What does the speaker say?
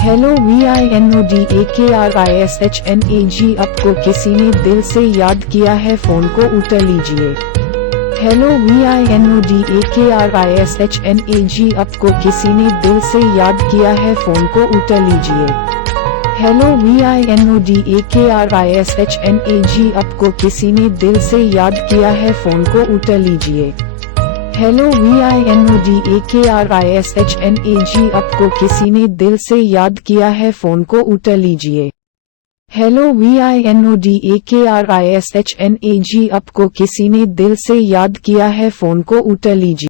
Hello VINODAKRISHNAG आपको किसी ने दिल से याद किया है, फोन को उठा लीजिए। हेलो VINODAKRISHNAG आपको किसी ने दिल से याद किया है, फोन को उठा लीजिए। हेलो VINODAKRISHNAG आपको किसी ने दिल से याद किया है, फोन को उठा लीजिए। हेलो VINODAKRISHNAG आपको किसी ने दिल से याद किया है, फोन को उठा लीजिए। हेलो VINODAKRISHNAG आपको किसी ने दिल से याद किया है, फोन को उठा लीजिए।